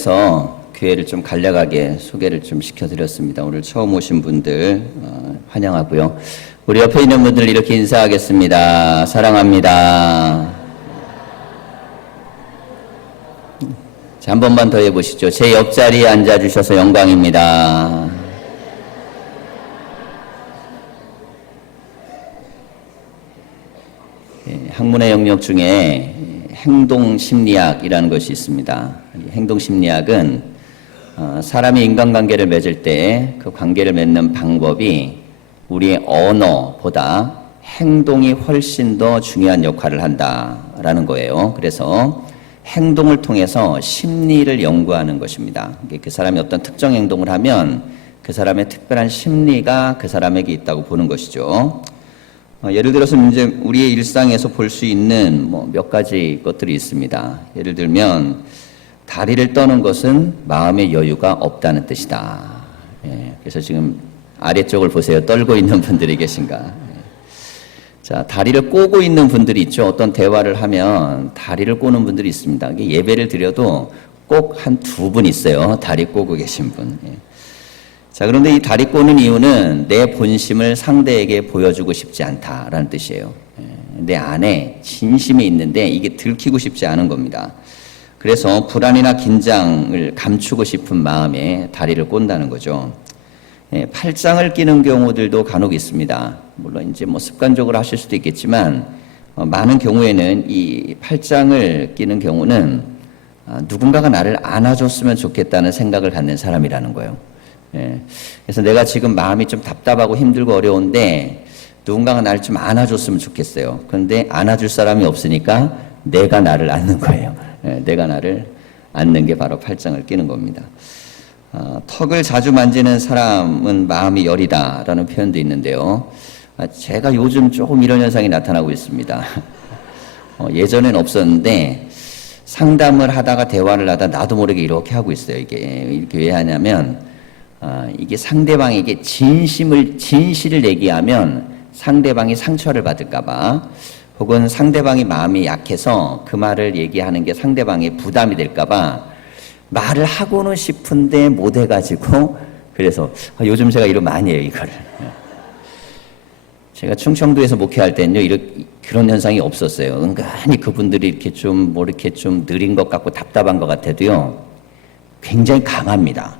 해서 교회를 좀 간략하게 소개를 좀 시켜드렸습니다. 오늘 처음 오신 분들 환영하고요. 우리 옆에 있는 분들 이렇게 인사하겠습니다. 사랑합니다. 자, 한 번만 더 해보시죠. 제 옆자리에 앉아주셔서 영광입니다. 학문의 영역 중에 행동심리학이라는 것이 있습니다. 행동심리학은 사람이 인간관계를 맺을 때 그 관계를 맺는 방법이 우리의 언어보다 행동이 훨씬 더 중요한 역할을 한다라는 거예요. 그래서 행동을 통해서 심리를 연구하는 것입니다. 그 사람이 어떤 특정 행동을 하면 그 사람의 특별한 심리가 그 사람에게 있다고 보는 것이죠. 예를 들어서 이제 우리의 일상에서 볼 수 있는 몇 가지 것들이 있습니다. 예를 들면 다리를 떠는 것은 마음의 여유가 없다는 뜻이다. 그래서 지금 아래쪽을 보세요. 떨고 있는 분들이 계신가. 자, 다리를 꼬고 있는 분들이 있죠. 어떤 대화를 하면 다리를 꼬는 분들이 있습니다. 예배를 드려도 꼭 한 두 분 있어요. 다리 꼬고 계신 분. 자, 그런데 이 다리 꼬는 이유는 내 본심을 상대에게 보여주고 싶지 않다라는 뜻이에요. 내 안에 진심이 있는데 이게 들키고 싶지 않은 겁니다. 그래서 불안이나 긴장을 감추고 싶은 마음에 다리를 꼰다는 거죠. 팔짱을 끼는 경우들도 간혹 있습니다. 물론 이제 습관적으로 하실 수도 있겠지만 많은 경우에는 이 팔짱을 끼는 경우는 누군가가 나를 안아줬으면 좋겠다는 생각을 갖는 사람이라는 거예요. 그래서 내가 지금 마음이 좀 답답하고 힘들고 어려운데 누군가가 나를 좀 안아줬으면 좋겠어요. 그런데 안아줄 사람이 없으니까 내가 나를 안는 거예요. 내가 나를 안는 게 바로 팔짱을 끼는 겁니다. 턱을 자주 만지는 사람은 마음이 여리다라는 표현도 있는데요. 제가 요즘 조금 이런 현상이 나타나고 있습니다. 예전엔 없었는데 상담을 하다가 대화를 하다 나도 모르게 이렇게 하고 있어요. 이렇게 왜 하냐면 이게 상대방에게 진실을 얘기하면 상대방이 상처를 받을까봐 혹은 상대방이 마음이 약해서 그 말을 얘기하는 게 상대방의 부담이 될까봐 말을 하고는 싶은데 못 해가지고 그래서 요즘 제가 이런 많이 해요, 이거를. 제가 충청도에서 목회할 때는요, 그런 현상이 없었어요. 은근히 그분들이 이렇게 좀 느린 것 같고 답답한 것 같아도요, 굉장히 강합니다.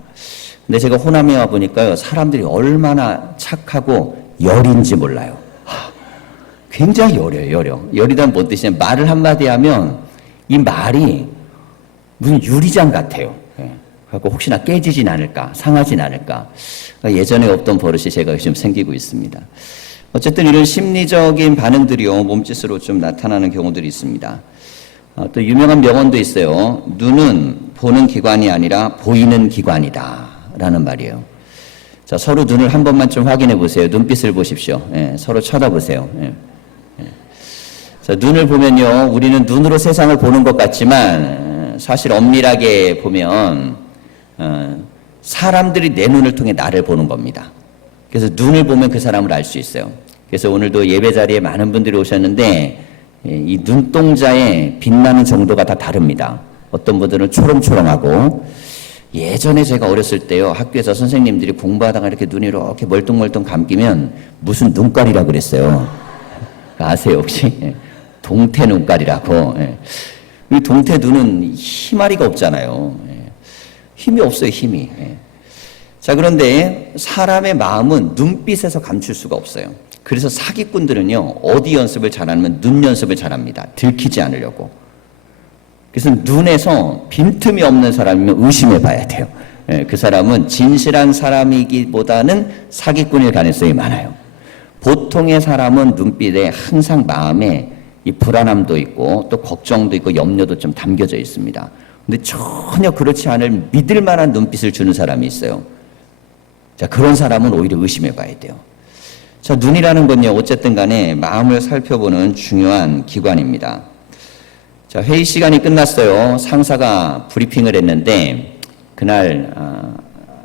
근데 제가 호남에 와 보니까요, 사람들이 얼마나 착하고 여린지 몰라요. 굉장히 여려요. 여리다는 뭔 뜻이냐면 말을 한마디 하면 이 말이 무슨 유리장 같아요. 그래서 혹시나 깨지진 않을까, 상하진 않을까. 예전에 없던 버릇이 제가 요즘 생기고 있습니다. 어쨌든 이런 심리적인 반응들이요, 몸짓으로 좀 나타나는 경우들이 있습니다. 또 유명한 명언도 있어요. 눈은 보는 기관이 아니라 보이는 기관이다 라는 말이에요. 자, 서로 눈을 한 번만 좀 확인해 보세요. 눈빛을 보십시오. 서로 쳐다보세요. 자, 눈을 보면요, 우리는 눈으로 세상을 보는 것 같지만 사실 엄밀하게 보면 사람들이 내 눈을 통해 나를 보는 겁니다. 그래서 눈을 보면 그 사람을 알 수 있어요. 그래서 오늘도 예배 자리에 많은 분들이 오셨는데 이 눈동자의 빛나는 정도가 다 다릅니다. 어떤 분들은 초롱초롱하고, 예전에 제가 어렸을 때요, 학교에서 선생님들이 공부하다가 이렇게 눈이 이렇게 멀뚱멀뚱 감기면 무슨 눈깔이라고 그랬어요. 아세요 혹시? 동태 눈깔이라고. 이 동태 눈은 희마리가 없잖아요. 힘이 없어요, 힘이. 자, 그런데 사람의 마음은 눈빛에서 감출 수가 없어요. 그래서 사기꾼들은요, 어디 연습을 잘하면 눈 연습을 잘합니다. 들키지 않으려고. 그래서 눈에서 빈틈이 없는 사람이면 의심해 봐야 돼요. 그 사람은 진실한 사람이기보다는 사기꾼일 가능성이 많아요. 보통의 사람은 눈빛에 항상 마음에 이 불안함도 있고 또 걱정도 있고 염려도 좀 담겨져 있습니다. 근데 전혀 그렇지 않을 믿을 만한 눈빛을 주는 사람이 있어요. 자, 그런 사람은 오히려 의심해 봐야 돼요. 자, 눈이라는 건요, 어쨌든 간에 마음을 살펴보는 중요한 기관입니다. 자, 회의 시간이 끝났어요. 상사가 브리핑을 했는데 그날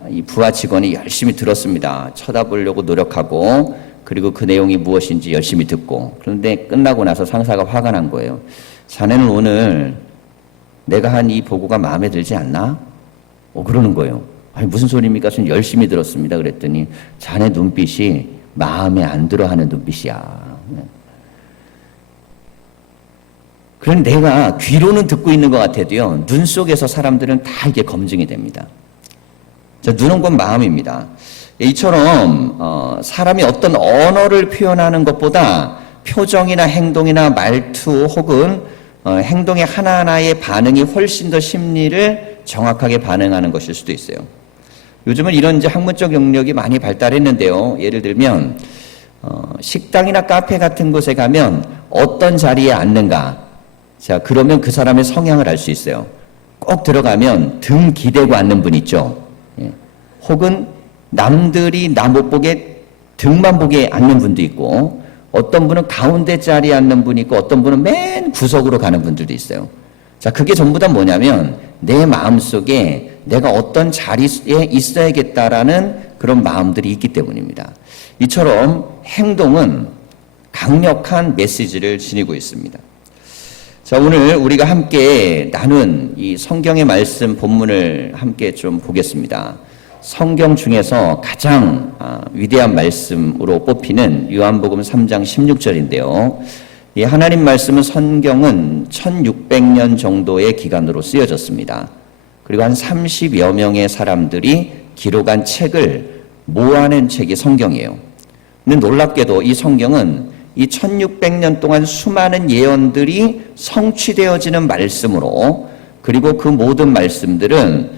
이 부하 직원이 열심히 들었습니다. 쳐다보려고 노력하고, 그리고 그 내용이 무엇인지 열심히 듣고. 그런데 끝나고 나서 상사가 화가 난 거예요. 자네는 오늘 내가 한 이 보고가 마음에 들지 않나? 그러는 거예요. 아니, 무슨 소리입니까? 좀 열심히 들었습니다. 그랬더니 자네 눈빛이 마음에 안 들어 하는 눈빛이야. 그럼 내가 귀로는 듣고 있는 것 같아도요, 눈 속에서 사람들은 다 이게 검증이 됩니다. 자, 눈은 곧 마음입니다. 이처럼 사람이 어떤 언어를 표현하는 것보다 표정이나 행동이나 말투 혹은 행동의 하나하나의 반응이 훨씬 더 심리를 정확하게 반응하는 것일 수도 있어요. 요즘은 이런 이제 학문적 영역이 많이 발달했는데요. 예를 들면 식당이나 카페 같은 곳에 가면 어떤 자리에 앉는가, 자, 그러면 그 사람의 성향을 알 수 있어요. 꼭 들어가면 등 기대고 앉는 분 있죠. 예. 혹은 남들이 나 못 보게 등만 보게 앉는 분도 있고, 어떤 분은 가운데 자리에 앉는 분이 있고, 어떤 분은 맨 구석으로 가는 분들도 있어요. 자, 그게 전부 다 뭐냐면 내 마음속에 내가 어떤 자리에 있어야겠다라는 그런 마음들이 있기 때문입니다. 이처럼 행동은 강력한 메시지를 지니고 있습니다. 자, 오늘 우리가 함께 나눈 이 성경의 말씀 본문을 함께 좀 보겠습니다. 성경 중에서 가장 위대한 말씀으로 뽑히는 요한복음 3장 16절인데요. 이 하나님 말씀은 성경은 1600년 정도의 기간으로 쓰여졌습니다. 그리고 한 30여 명의 사람들이 기록한 책을 모아낸 책이 성경이에요. 근데 놀랍게도 이 성경은 이 1600년 동안 수많은 예언들이 성취되어지는 말씀으로, 그리고 그 모든 말씀들은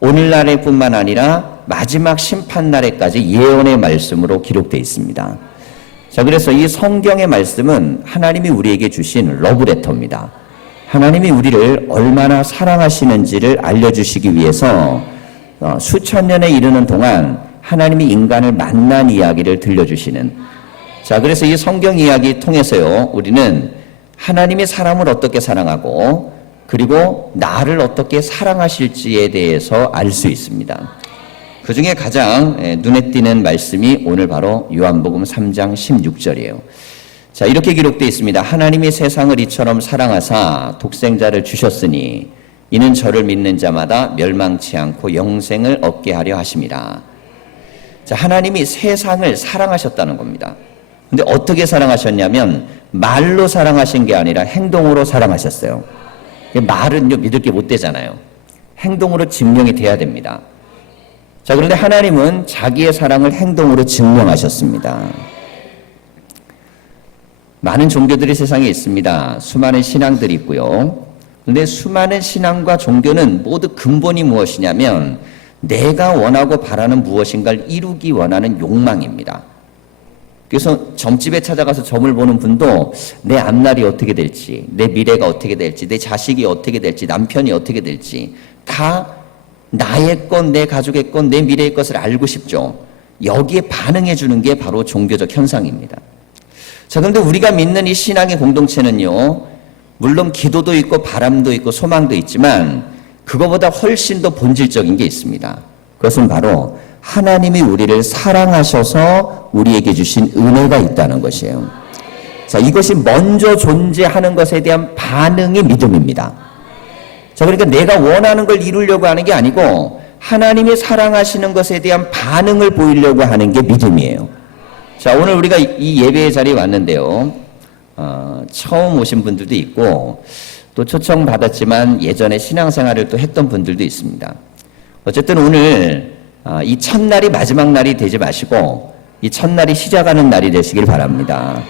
오늘날에 뿐만 아니라 마지막 심판날에까지 예언의 말씀으로 기록되어 있습니다. 자, 그래서 이 성경의 말씀은 하나님이 우리에게 주신 러브레터입니다. 하나님이 우리를 얼마나 사랑하시는지를 알려주시기 위해서 수천 년에 이르는 동안 하나님이 인간을 만난 이야기를 들려주시는, 자, 그래서 이 성경 이야기 통해서요, 우리는 하나님이 사람을 어떻게 사랑하고 그리고 나를 어떻게 사랑하실지에 대해서 알 수 있습니다. 그 중에 가장 눈에 띄는 말씀이 오늘 바로 요한복음 3장 16절이에요. 자, 이렇게 기록되어 있습니다. 하나님이 세상을 이처럼 사랑하사 독생자를 주셨으니 이는 저를 믿는 자마다 멸망치 않고 영생을 얻게 하려 하심이라. 자, 하나님이 세상을 사랑하셨다는 겁니다. 근데 어떻게 사랑하셨냐면 말로 사랑하신 게 아니라 행동으로 사랑하셨어요. 말은요, 믿을 게 못 되잖아요. 행동으로 증명이 돼야 됩니다. 자, 그런데 하나님은 자기의 사랑을 행동으로 증명하셨습니다. 많은 종교들이 세상에 있습니다. 수많은 신앙들이 있고요. 그런데 수많은 신앙과 종교는 모두 근본이 무엇이냐면 내가 원하고 바라는 무엇인가를 이루기 원하는 욕망입니다. 그래서 점집에 찾아가서 점을 보는 분도 내 앞날이 어떻게 될지, 내 미래가 어떻게 될지, 내 자식이 어떻게 될지, 남편이 어떻게 될지 다 나의 것, 내 가족의 것, 내 미래의 것을 알고 싶죠. 여기에 반응해 주는 게 바로 종교적 현상입니다. 자, 그런데 우리가 믿는 이 신앙의 공동체는요, 물론 기도도 있고 바람도 있고 소망도 있지만 그거보다 훨씬 더 본질적인 게 있습니다. 그것은 바로 하나님이 우리를 사랑하셔서 우리에게 주신 은혜가 있다는 것이에요. 자, 이것이 먼저 존재하는 것에 대한 반응이 믿음입니다. 자, 그러니까 내가 원하는 걸 이루려고 하는 게 아니고 하나님이 사랑하시는 것에 대한 반응을 보이려고 하는 게 믿음이에요. 자, 오늘 우리가 이 예배의 자리에 왔는데요. 처음 오신 분들도 있고 또 초청받았지만 예전에 신앙생활을 또 했던 분들도 있습니다. 어쨌든 오늘 이 첫날이 마지막 날이 되지 마시고 이 첫날이 시작하는 날이 되시길 바랍니다.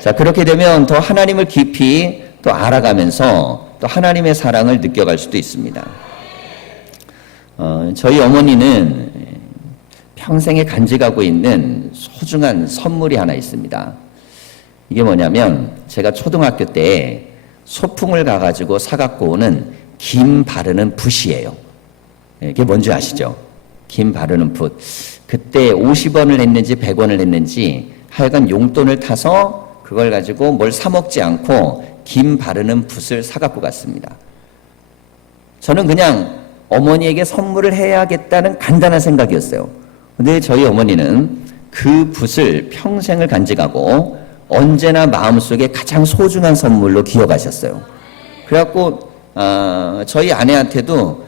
자, 그렇게 되면 더 하나님을 깊이 또 알아가면서 또 하나님의 사랑을 느껴갈 수도 있습니다. 저희 어머니는 평생에 간직하고 있는 소중한 선물이 하나 있습니다. 이게 뭐냐면 제가 초등학교 때 소풍을 가가지고 사갖고 오는 김 바르는 붓이에요. 이게 뭔지 아시죠? 김 바르는 붓. 그때 50원을 했는지 100원을 했는지 하여간 용돈을 타서 그걸 가지고 뭘 사 먹지 않고 김 바르는 붓을 사갖고 갔습니다. 저는 그냥 어머니에게 선물을 해야겠다는 간단한 생각이었어요. 근데 저희 어머니는 그 붓을 평생을 간직하고 언제나 마음속에 가장 소중한 선물로 기억하셨어요. 그래갖고 저희 아내한테도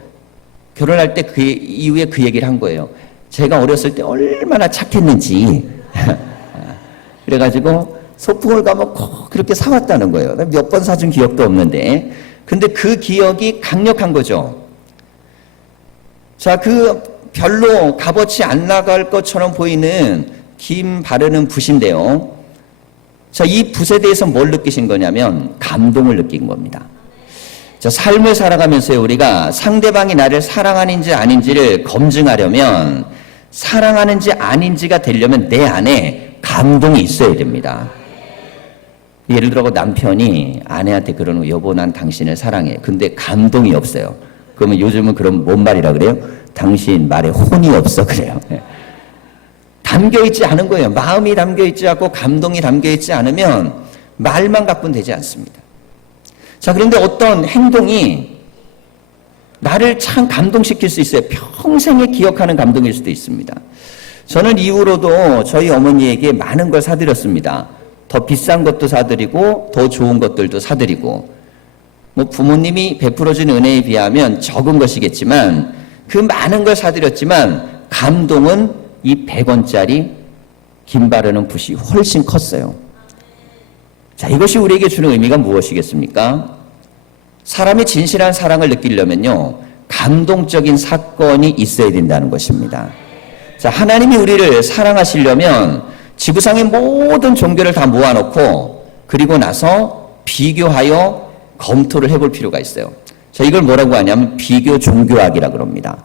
결혼할 때 그 이후에 그 얘기를 한 거예요. 제가 어렸을 때 얼마나 착했는지. 그래가지고 소풍을 가면 꼭 그렇게 사왔다는 거예요. 몇 번 사준 기억도 없는데. 근데 그 기억이 강력한 거죠. 자, 그 별로 값어치 안 나갈 것처럼 보이는 김 바르는 붓인데요. 자, 이 붓에 대해서 뭘 느끼신 거냐면 감동을 느낀 겁니다. 자, 삶을 살아가면서 우리가 상대방이 나를 사랑하는지 아닌지를 검증하려면, 사랑하는지 아닌지가 되려면 내 안에 감동이 있어야 됩니다. 예를 들어 남편이 아내한테 그러는 거, 여보 난 당신을 사랑해. 근데 감동이 없어요. 그러면 요즘은 그럼 뭔 말이라 그래요? 당신 말에 혼이 없어 그래요. 담겨있지 않은 거예요. 마음이 담겨있지 않고 감동이 담겨있지 않으면 말만 갖고는 되지 않습니다. 자, 그런데 어떤 행동이 나를 참 감동시킬 수 있어요. 평생에 기억하는 감동일 수도 있습니다. 저는 이후로도 저희 어머니에게 많은 걸 사드렸습니다. 더 비싼 것도 사드리고 더 좋은 것들도 사드리고, 뭐 부모님이 베풀어준 은혜에 비하면 적은 것이겠지만 그 많은 걸 사드렸지만 감동은 이 100원짜리 김 바르는 붓이 훨씬 컸어요. 자, 이것이 우리에게 주는 의미가 무엇이겠습니까? 사람의 진실한 사랑을 느끼려면요, 감동적인 사건이 있어야 된다는 것입니다. 자, 하나님이 우리를 사랑하시려면 지구상의 모든 종교를 다 모아놓고 그리고 나서 비교하여 검토를 해볼 필요가 있어요. 자, 이걸 뭐라고 하냐면 비교 종교학이라고 그럽니다.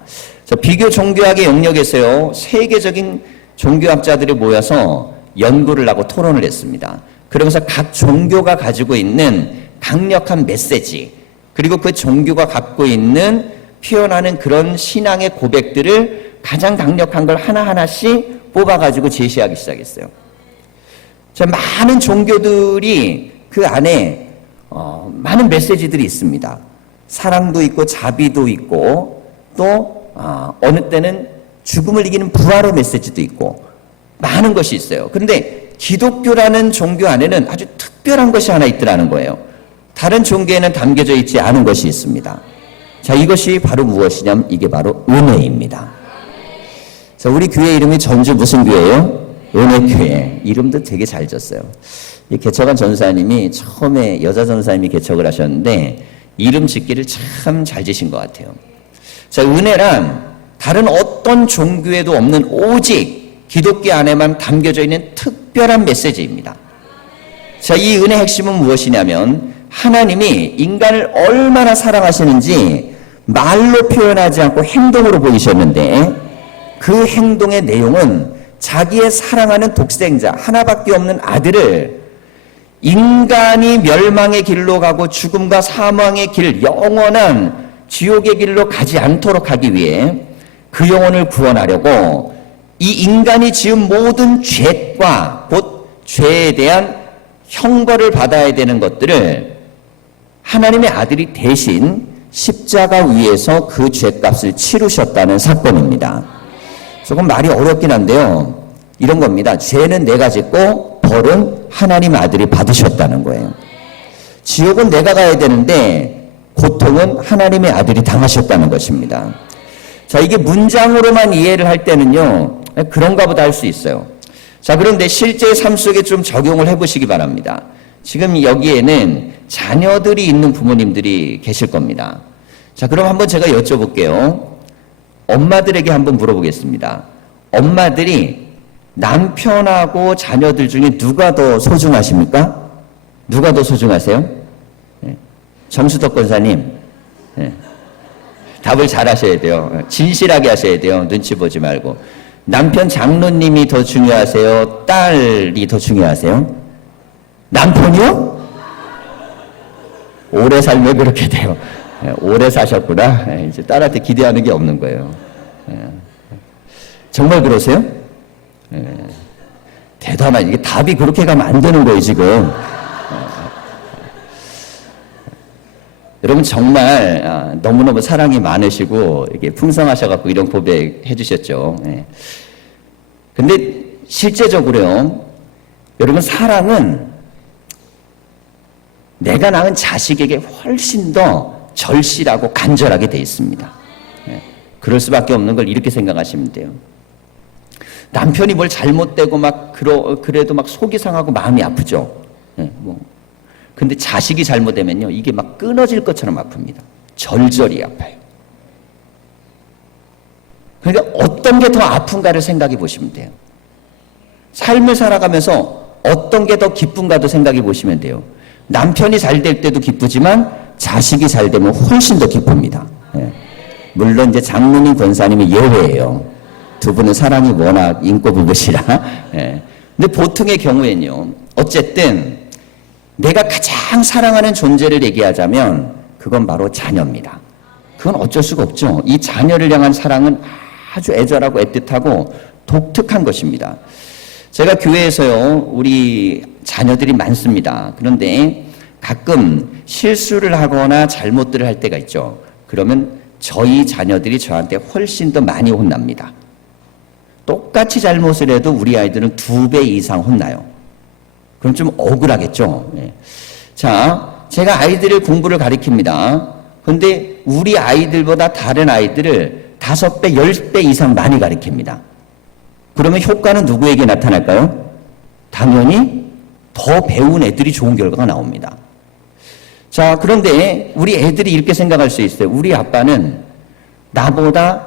자, 비교 종교학의 영역에서요, 세계적인 종교학자들이 모여서 연구를 하고 토론을 했습니다. 그러면서 각 종교가 가지고 있는 강력한 메시지, 그리고 그 종교가 갖고 있는 표현하는 그런 신앙의 고백들을 가장 강력한 걸 하나하나씩 뽑아가지고 제시하기 시작했어요. 자, 많은 종교들이 그 안에 많은 메시지들이 있습니다. 사랑도 있고 자비도 있고 또 어느 때는 죽음을 이기는 부활의 메시지도 있고 많은 것이 있어요. 그런데 기독교라는 종교 안에는 아주 특별한 것이 하나 있더라는 거예요. 다른 종교에는 담겨져 있지 않은 것이 있습니다. 자, 이것이 바로 무엇이냐면 이게 바로 은혜입니다. 자, 우리 교회 이름이 전주 무슨 교회예요? 은혜교회. 이름도 되게 잘 졌어요. 이 개척한 전사님이 처음에 여자 전사님이 개척을 하셨는데 이름 짓기를 참 잘 지신 것 같아요. 자, 은혜란 다른 어떤 종교에도 없는 오직 기독교 안에만 담겨져 있는 특별한 메시지입니다. 자, 이 은혜의 핵심은 무엇이냐면 하나님이 인간을 얼마나 사랑하시는지 말로 표현하지 않고 행동으로 보이셨는데 그 행동의 내용은 자기의 사랑하는 독생자 하나밖에 없는 아들을 인간이 멸망의 길로 가고 죽음과 사망의 길, 영원한 지옥의 길로 가지 않도록 하기 위해 그 영혼을 구원하려고 이 인간이 지은 모든 죄과 곧 죄에 대한 형벌을 받아야 되는 것들을 하나님의 아들이 대신 십자가 위에서 그 죄값을 치르셨다는 사건입니다. 조금 말이 어렵긴 한데요. 이런 겁니다. 죄는 내가 짓고 벌은 하나님 아들이 받으셨다는 거예요. 지옥은 내가 가야 되는데 고통은 하나님의 아들이 당하셨다는 것입니다. 자, 이게 문장으로만 이해를 할 때는요, 그런가 보다 할 수 있어요. 자, 그런데 실제 삶 속에 좀 적용을 해보시기 바랍니다. 지금 여기에는 자녀들이 있는 부모님들이 계실 겁니다. 자, 그럼 한번 제가 여쭤볼게요. 엄마들에게 한번 물어보겠습니다. 엄마들이 남편하고 자녀들 중에 누가 더 소중하십니까? 누가 더 소중하세요? 네. 정수덕 권사님, 네. 답을 잘 하셔야 돼요. 진실하게 하셔야 돼요. 눈치 보지 말고. 남편 장로님이 더 중요하세요? 딸이 더 중요하세요? 남편이요? 오래 살면 그렇게 돼요. 오래 사셨구나. 이제 딸한테 기대하는 게 없는 거예요. 정말 그러세요? 대단한, 이게 답이 그렇게 가면 안 되는 거예요, 지금. 여러분 정말 너무너무 사랑이 많으시고 이게 풍성하셔갖고 이런 고백 해주셨죠. 근데 실제적으로요, 여러분 사랑은 내가 낳은 자식에게 훨씬 더 절실하고 간절하게 돼 있습니다. 그럴 수밖에 없는 걸 이렇게 생각하시면 돼요. 남편이 뭘 잘못되고 그래도 막 속이 상하고 마음이 아프죠. 네, 근데 자식이 잘못되면요, 이게 막 끊어질 것처럼 아픕니다. 절절히 아파요. 그러니까 어떤 게 더 아픈가를 생각해 보시면 돼요. 삶을 살아가면서 어떤 게 더 기쁜가도 생각해 보시면 돼요. 남편이 잘 될 때도 기쁘지만 자식이 잘 되면 훨씬 더 기쁩니다. 예. 물론 이제 장로님, 권사님이 예외예요. 두 분은 사랑이 워낙 인고 부부시라. 예. 근데 보통의 경우에는요, 어쨌든 내가 가장 사랑하는 존재를 얘기하자면 그건 바로 자녀입니다. 그건 어쩔 수가 없죠. 이 자녀를 향한 사랑은 아주 애절하고 애틋하고 독특한 것입니다. 제가 교회에서요, 우리 자녀들이 많습니다. 그런데 가끔 실수를 하거나 잘못들을 할 때가 있죠. 그러면 저희 자녀들이 저한테 훨씬 더 많이 혼납니다. 똑같이 잘못을 해도 우리 아이들은 2배 이상 혼나요. 그럼 좀 억울하겠죠. 네. 자, 제가 아이들을 공부를 가르칩니다. 근데 우리 아이들보다 다른 아이들을 5배, 10배 이상 많이 가르칩니다. 그러면 효과는 누구에게 나타날까요? 당연히 더 배운 애들이 좋은 결과가 나옵니다. 자, 그런데 우리 애들이 이렇게 생각할 수 있어요. 우리 아빠는 나보다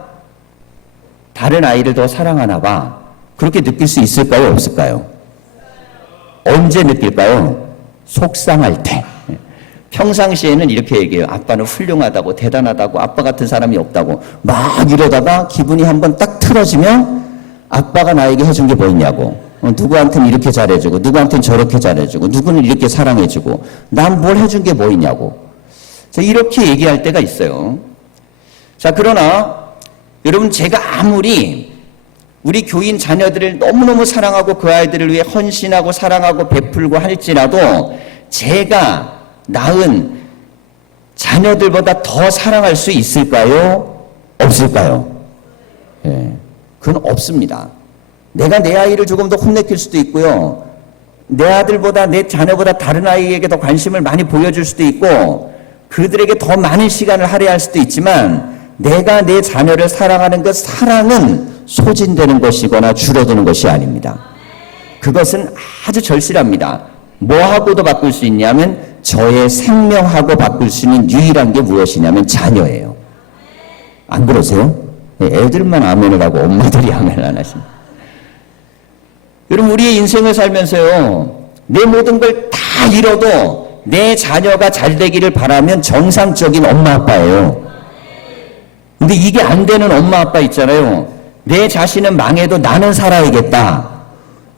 다른 아이를 더 사랑하나 봐. 그렇게 느낄 수 있을까요? 없을까요? 언제 느낄까요? 속상할 때. 평상시에는 이렇게 얘기해요. 아빠는 훌륭하다고, 대단하다고, 아빠 같은 사람이 없다고 막 이러다가 기분이 한번 딱 틀어지면 아빠가 나에게 해준 게 뭐 있냐고. 누구한테는 이렇게 잘해주고, 누구한테는 저렇게 잘해주고, 누구는 이렇게 사랑해주고, 난 뭘 해준 게 뭐 있냐고. 자, 이렇게 얘기할 때가 있어요. 자, 그러나 여러분, 제가 아무리 우리 교인 자녀들을 너무너무 사랑하고 그 아이들을 위해 헌신하고 사랑하고 베풀고 할지라도 제가 낳은 자녀들보다 더 사랑할 수 있을까요? 없을까요? 예, 그건 없습니다. 내가 내 아이를 조금 더 혼내킬 수도 있고요. 내 아들보다 내 자녀보다 다른 아이에게 더 관심을 많이 보여줄 수도 있고 그들에게 더 많은 시간을 할애할 수도 있지만 내가 내 자녀를 사랑하는 그 사랑은 소진되는 것이거나 줄어드는 것이 아닙니다. 그것은 아주 절실합니다. 뭐하고도 바꿀 수 있냐면 저의 생명하고 바꿀 수 있는 유일한 게 무엇이냐면 자녀예요. 안 그러세요? 애들만 아멘을 하고 엄마들이 아멘을 안 하십니다. 여러분, 우리의 인생을 살면서요, 내 모든 걸 다 잃어도 내 자녀가 잘 되기를 바라면 정상적인 엄마 아빠예요. 근데 이게 안 되는 엄마 아빠 있잖아요. 내 자신은 망해도 나는 살아야겠다.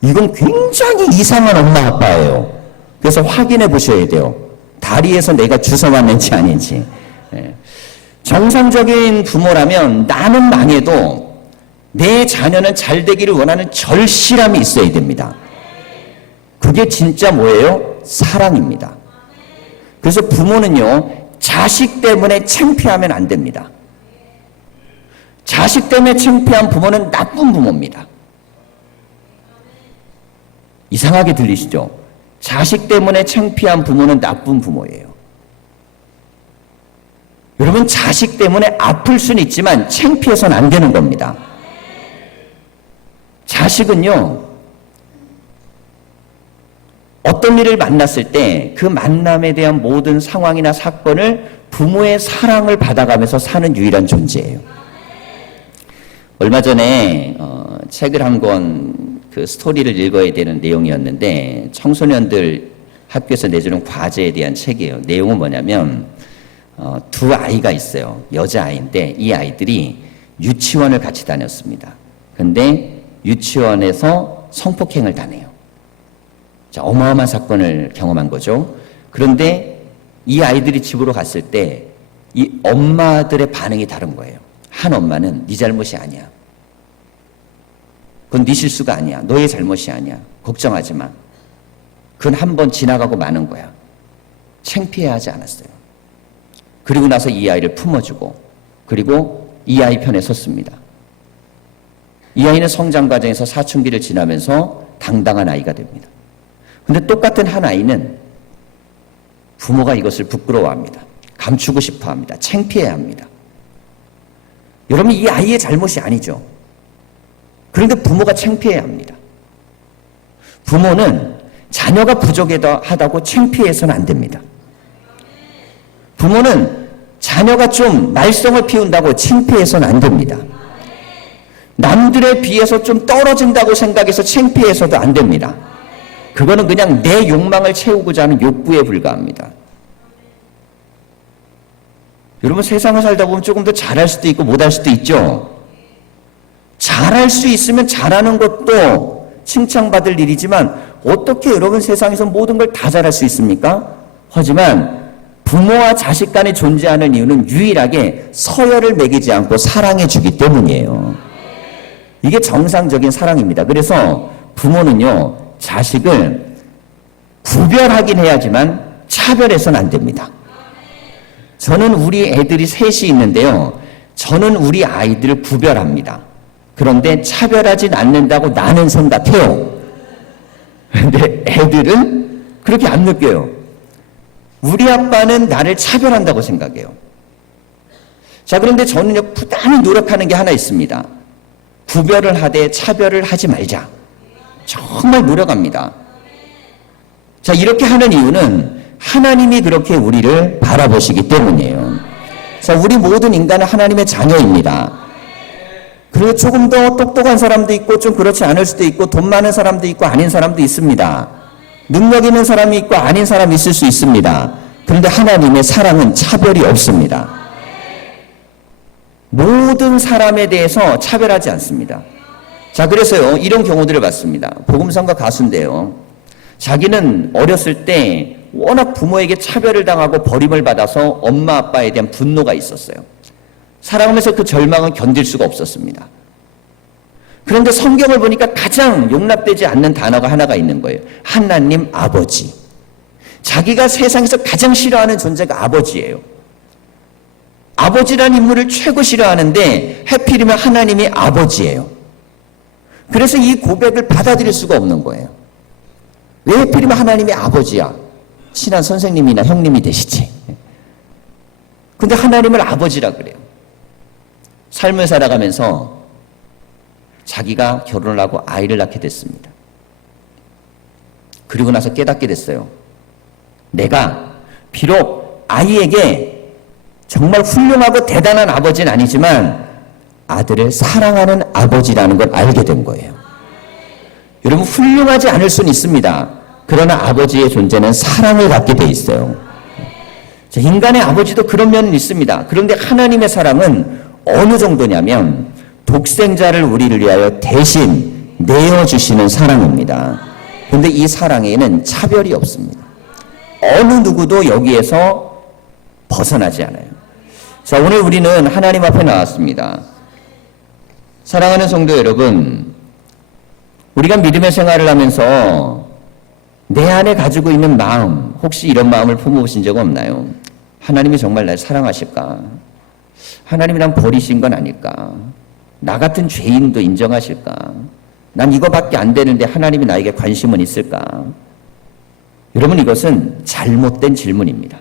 이건 굉장히 이상한 엄마 아빠예요. 그래서 확인해 보셔야 돼요. 다리에서 내가 주워 왔는지 아닌지. 정상적인 부모라면 나는 망해도 내 자녀는 잘 되기를 원하는 절실함이 있어야 됩니다. 그게 진짜 뭐예요? 사랑입니다. 그래서 부모는요, 자식 때문에 창피하면 안 됩니다. 자식 때문에 창피한 부모는 나쁜 부모입니다. 이상하게 들리시죠? 자식 때문에 창피한 부모는 나쁜 부모예요. 여러분, 자식 때문에 아플 수는 있지만 창피해서는 안 되는 겁니다. 자식은요, 어떤 일을 만났을 때 그 만남에 대한 모든 상황이나 사건을 부모의 사랑을 받아가면서 사는 유일한 존재예요. 얼마 전에 책을 한 권 그 스토리를 읽어야 되는 내용이었는데 청소년들 학교에서 내주는 과제에 대한 책이에요. 내용은 뭐냐면 두 아이가 있어요. 여자아이인데 이 아이들이 유치원을 같이 다녔습니다. 근데 유치원에서 성폭행을 당해요. 자, 어마어마한 사건을 경험한 거죠. 그런데 이 아이들이 집으로 갔을 때 이 엄마들의 반응이 다른 거예요. 한 엄마는 네 잘못이 아니야. 그건 네 실수가 아니야. 너의 잘못이 아니야. 걱정하지 마. 그건 한 번 지나가고 마는 거야. 창피해하지 않았어요. 그리고 나서 이 아이를 품어주고 그리고 이 아이 편에 섰습니다. 이 아이는 성장 과정에서 사춘기를 지나면서 당당한 아이가 됩니다. 그런데 똑같은 한 아이는 부모가 이것을 부끄러워합니다. 감추고 싶어합니다. 창피해합니다. 여러분, 이 아이의 잘못이 아니죠. 그런데 부모가 창피해야 합니다. 부모는 자녀가 부족하다고 창피해서는 안 됩니다. 부모는 자녀가 좀 말썽을 피운다고 창피해서는 안 됩니다. 남들에 비해서 좀 떨어진다고 생각해서 창피해서도 안 됩니다. 그거는 그냥 내 욕망을 채우고자 하는 욕구에 불과합니다. 여러분, 세상을 살다 보면 조금 더 잘할 수도 있고 못할 수도 있죠. 잘할 수 있으면 잘하는 것도 칭찬받을 일이지만 어떻게 여러분 세상에서 모든 걸 다 잘할 수 있습니까? 하지만 부모와 자식 간에 존재하는 이유는 유일하게 서열을 매기지 않고 사랑해 주기 때문이에요. 이게 정상적인 사랑입니다. 그래서 부모는요, 자식을 구별하긴 해야지만 차별해서는 안 됩니다. 저는 우리 애들이 셋이 있는데요, 저는 우리 아이들을 구별합니다. 그런데 차별하진 않는다고 나는 생각해요. 근데 애들은 그렇게 안 느껴요. 우리 아빠는 나를 차별한다고 생각해요. 자, 그런데 저는요, 부단히 노력하는 게 하나 있습니다. 구별을 하되 차별을 하지 말자. 정말 노력합니다. 자, 이렇게 하는 이유는 하나님이 그렇게 우리를 바라보시기 때문이에요. 자, 우리 모든 인간은 하나님의 자녀입니다. 그리고 조금 더 똑똑한 사람도 있고 좀 그렇지 않을 수도 있고 돈 많은 사람도 있고 아닌 사람도 있습니다. 능력 있는 사람이 있고 아닌 사람이 있을 수 있습니다. 그런데 하나님의 사랑은 차별이 없습니다. 모든 사람에 대해서 차별하지 않습니다. 자, 그래서요, 이런 경우들을 봤습니다. 복음성가 가수인데요, 자기는 어렸을 때 워낙 부모에게 차별을 당하고 버림을 받아서 엄마 아빠에 대한 분노가 있었어요. 살아가면서 그 절망은 견딜 수가 없었습니다. 그런데 성경을 보니까 가장 용납되지 않는 단어가 하나가 있는 거예요. 하나님 아버지. 자기가 세상에서 가장 싫어하는 존재가 아버지예요. 아버지라는 인물을 최고 싫어하는데 하필이면 하나님이 아버지예요. 그래서 이 고백을 받아들일 수가 없는 거예요. 왜 하필이면 하나님이 아버지야? 친한 선생님이나 형님이 되시지. 근데 하나님을 아버지라 그래요. 삶을 살아가면서 자기가 결혼을 하고 아이를 낳게 됐습니다. 그리고 나서 깨닫게 됐어요. 내가 비록 아이에게 정말 훌륭하고 대단한 아버지는 아니지만 아들을 사랑하는 아버지라는 걸 알게 된 거예요. 여러분, 훌륭하지 않을 수는 있습니다. 그러나 아버지의 존재는 사랑을 갖게 돼 있어요. 자, 인간의 아버지도 그런 면은 있습니다. 그런데 하나님의 사랑은 어느 정도냐면 독생자를 우리를 위하여 대신 내어주시는 사랑입니다. 그런데 이 사랑에는 차별이 없습니다. 어느 누구도 여기에서 벗어나지 않아요. 자, 오늘 우리는 하나님 앞에 나왔습니다. 사랑하는 성도 여러분, 우리가 믿음의 생활을 하면서 내 안에 가지고 있는 마음, 혹시 이런 마음을 품어보신 적 없나요? 하나님이 정말 날 사랑하실까? 하나님이 난 버리신 건 아닐까? 나 같은 죄인도 인정하실까? 난 이거밖에 안 되는데 하나님이 나에게 관심은 있을까? 여러분, 이것은 잘못된 질문입니다.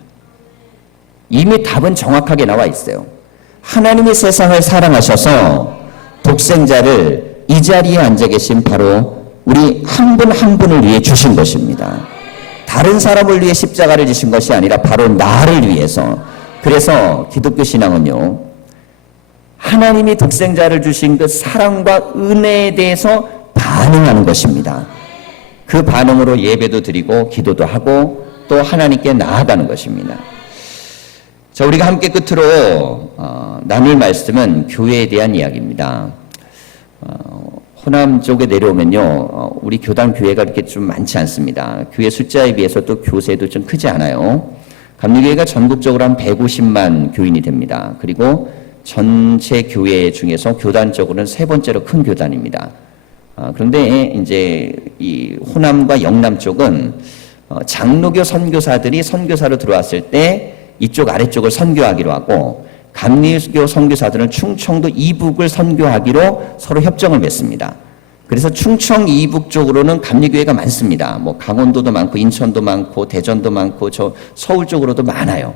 이미 답은 정확하게 나와 있어요. 하나님이 세상을 사랑하셔서 독생자를 이 자리에 앉아 계신 바로 우리 한 분 한 분을 위해 주신 것입니다. 다른 사람을 위해 십자가를 지신 것이 아니라 바로 나를 위해서. 그래서 기독교 신앙은요, 하나님이 독생자를 주신 그 사랑과 은혜에 대해서 반응하는 것입니다. 그 반응으로 예배도 드리고 기도도 하고 또 하나님께 나아가는 것입니다. 자, 우리가 함께 끝으로 나눌 말씀은 교회에 대한 이야기입니다. 호남 쪽에 내려오면요, 우리 교단 교회가 이렇게 좀 많지 않습니다. 교회 숫자에 비해서 또 교세도 좀 크지 않아요. 감리교회가 전국적으로 한 150만 교인이 됩니다. 그리고 전체 교회 중에서 교단적으로는 세 번째로 큰 교단입니다. 그런데 이제 이 호남과 영남 쪽은 장로교 선교사들이 선교사로 들어왔을 때 이쪽 아래쪽을 선교하기로 하고, 감리교 선교사들은 충청도 이북을 선교하기로 서로 협정을 맺습니다. 그래서 충청 이북 쪽으로는 감리교회가 많습니다. 뭐 강원도도 많고 인천도 많고 대전도 많고 저 서울 쪽으로도 많아요.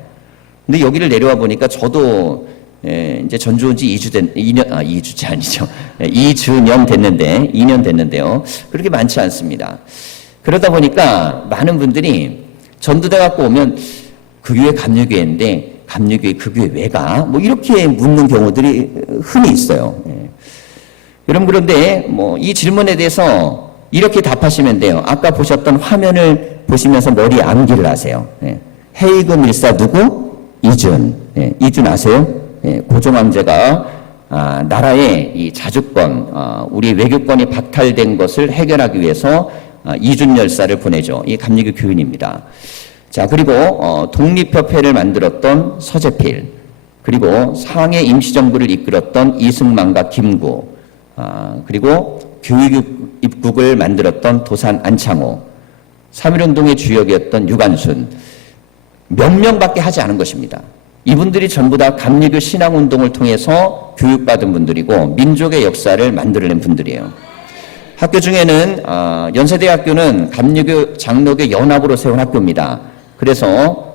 근데 여기를 내려와 보니까 저도 이제 전주 온 지 2주째 아니죠. 2주년 됐는데, 2년 됐는데요. 그렇게 많지 않습니다. 그러다 보니까 많은 분들이 전도대 갖고 오면 그 교회 감리교회인데, 감리교회 그 교회 왜 가? 뭐 이렇게 묻는 경우들이 흔히 있어요. 여러분, 그런데 뭐 이 질문에 대해서 이렇게 답하시면 돼요. 아까 보셨던 화면을 보시면서 머리에 암기를 하세요. 헤이그 밀사 누구? 이준. 이준 아세요? 고종황제가 나라의 이 자주권, 우리 외교권이 박탈된 것을 해결하기 위해서 이준 열사를 보내죠. 이 감리교 교인입니다. 자, 그리고 독립협회를 만들었던 서재필, 그리고 상해 임시정부를 이끌었던 이승만과 김구, 그리고 교육입국을 만들었던 도산 안창호, 3.1운동의 주역이었던 유관순, 몇 명밖에 하지 않은 것입니다. 이분들이 전부 다 감리교 신앙운동을 통해서 교육받은 분들이고 민족의 역사를 만들어낸 분들이에요. 학교 중에는 연세대학교는 감리교 장로교 연합으로 세운 학교입니다. 그래서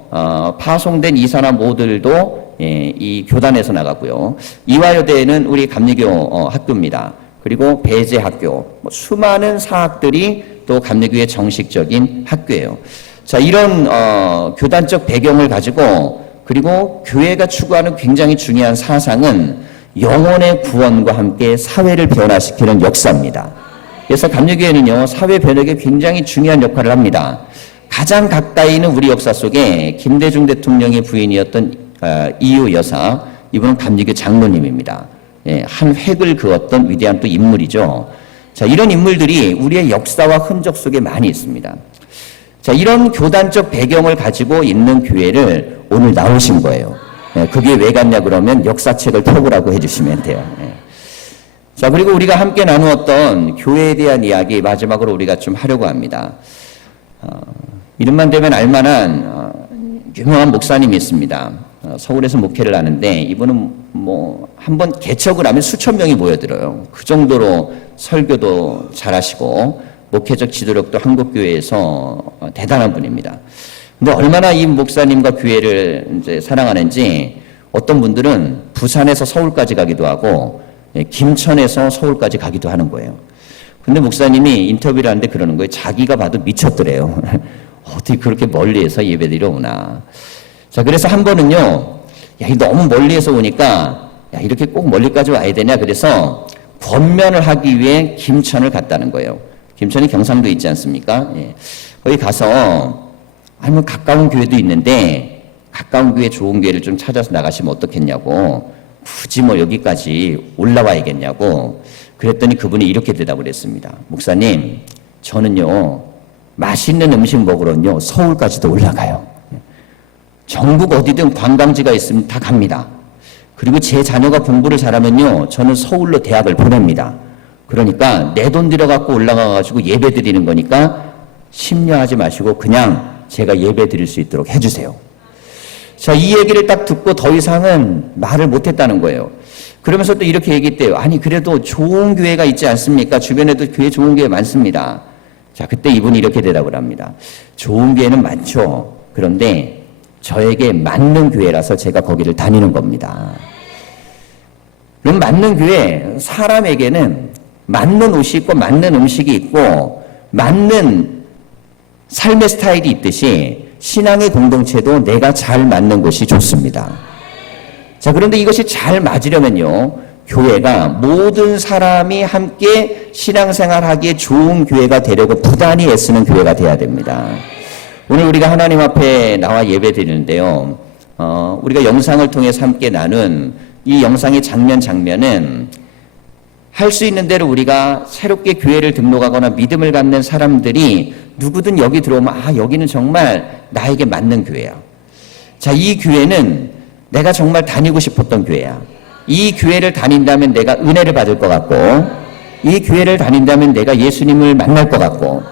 파송된 이사나 모들도 이 교단에서 나가고요. 이화여대는 우리 감리교 학교입니다. 그리고 배제학교, 수많은 사학들이 또 감리교의 정식적인 학교예요. 자, 이런 교단적 배경을 가지고, 그리고 교회가 추구하는 굉장히 중요한 사상은 영혼의 구원과 함께 사회를 변화시키는 역사입니다. 그래서 감리교회는요, 사회 변혁에 굉장히 중요한 역할을 합니다. 가장 가까이는 우리 역사 속에 김대중 대통령의 부인이었던 이유 여사, 이분은 감리교 장로님입니다. 한 획을 그었던 위대한 또 인물이죠. 자, 이런 인물들이 우리의 역사와 흔적 속에 많이 있습니다. 자, 이런 교단적 배경을 가지고 있는 교회를 오늘 나오신 거예요. 그게 왜 갔냐 그러면 역사책을 펴보라고 해주시면 돼요. 자, 그리고 우리가 함께 나누었던 교회에 대한 이야기 마지막으로 우리가 좀 하려고 합니다. 이름만 되면 알만한 유명한 목사님이 있습니다. 서울에서 목회를 하는데 이분은 뭐 한번 개척을 하면 수천 명이 모여들어요. 그 정도로 설교도 잘하시고 목회적 지도력도 한국교회에서 대단한 분입니다. 근데 얼마나 이 목사님과 교회를 이제 사랑하는지 어떤 분들은 부산에서 서울까지 가기도 하고 김천에서 서울까지 가기도 하는 거예요. 근데 목사님이 인터뷰를 하는데 그러는 거예요. 자기가 봐도 미쳤더래요. 어떻게 그렇게 멀리에서 예배드리러 오나. 자, 그래서 한 번은요, 야, 너무 멀리에서 오니까, 야, 이렇게 꼭 멀리까지 와야 되냐. 그래서 권면을 하기 위해 김천을 갔다는 거예요. 김천이 경상도에 있지 않습니까? 거기 가서, 아니, 뭐 가까운 교회도 있는데, 가까운 교회 좋은 교회를 좀 찾아서 나가시면 어떻겠냐고, 굳이 뭐 여기까지 올라와야겠냐고, 그랬더니 그분이 이렇게 대답을 했습니다. 목사님, 저는요, 맛있는 음식 먹으러는요, 서울까지도 올라가요. 전국 어디든 관광지가 있으면 다 갑니다. 그리고 제 자녀가 공부를 잘하면요, 저는 서울로 대학을 보냅니다. 그러니까 내 돈 들여갖고 올라가가지고 예배 드리는 거니까 심려하지 마시고 그냥 제가 예배 드릴 수 있도록 해주세요. 자, 이 얘기를 딱 듣고 더 이상은 말을 못했다는 거예요. 그러면서 또 이렇게 얘기했대요. 아니, 그래도 좋은 교회가 있지 않습니까? 주변에도 교회 좋은 교회 많습니다. 자, 그때 이분이 이렇게 대답을 합니다. 좋은 교회는 많죠. 그런데 저에게 맞는 교회라서 제가 거기를 다니는 겁니다. 그럼 맞는 교회, 사람에게는 맞는 옷이 있고 맞는 음식이 있고 맞는 삶의 스타일이 있듯이 신앙의 공동체도 내가 잘 맞는 곳이 좋습니다. 자, 그런데 이것이 잘 맞으려면요, 교회가 모든 사람이 함께 신앙생활하기에 좋은 교회가 되려고 부단히 애쓰는 교회가 돼야 됩니다. 오늘 우리가 하나님 앞에 나와 예배 드리는데요, 우리가 영상을 통해서 함께 나눈 이 영상의 장면은 할 수 있는 대로 우리가 새롭게 교회를 등록하거나 믿음을 갖는 사람들이 누구든 여기 들어오면, 아, 여기는 정말 나에게 맞는 교회야. 자, 이 교회는 내가 정말 다니고 싶었던 교회야. 이 교회를 다닌다면 내가 은혜를 받을 것 같고, 이 교회를 다닌다면 내가 예수님을 만날 것 같고,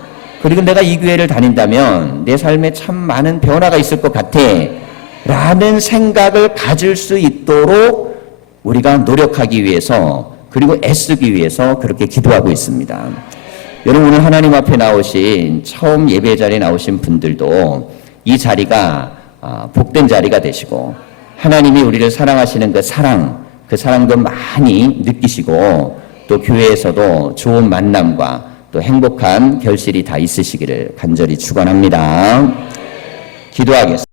그리고 내가 이 교회를 다닌다면 내 삶에 참 많은 변화가 있을 것 같아 라는 생각을 가질 수 있도록 우리가 노력하기 위해서, 그리고 애쓰기 위해서 그렇게 기도하고 있습니다. 여러분, 오늘 하나님 앞에 나오신 처음 예배 자리에 나오신 분들도 이 자리가 복된 자리가 되시고 하나님이 우리를 사랑하시는 그 사랑도 많이 느끼시고 또 교회에서도 좋은 만남과 또 행복한 결실이 다 있으시기를 간절히 축원합니다. 기도하겠습니다.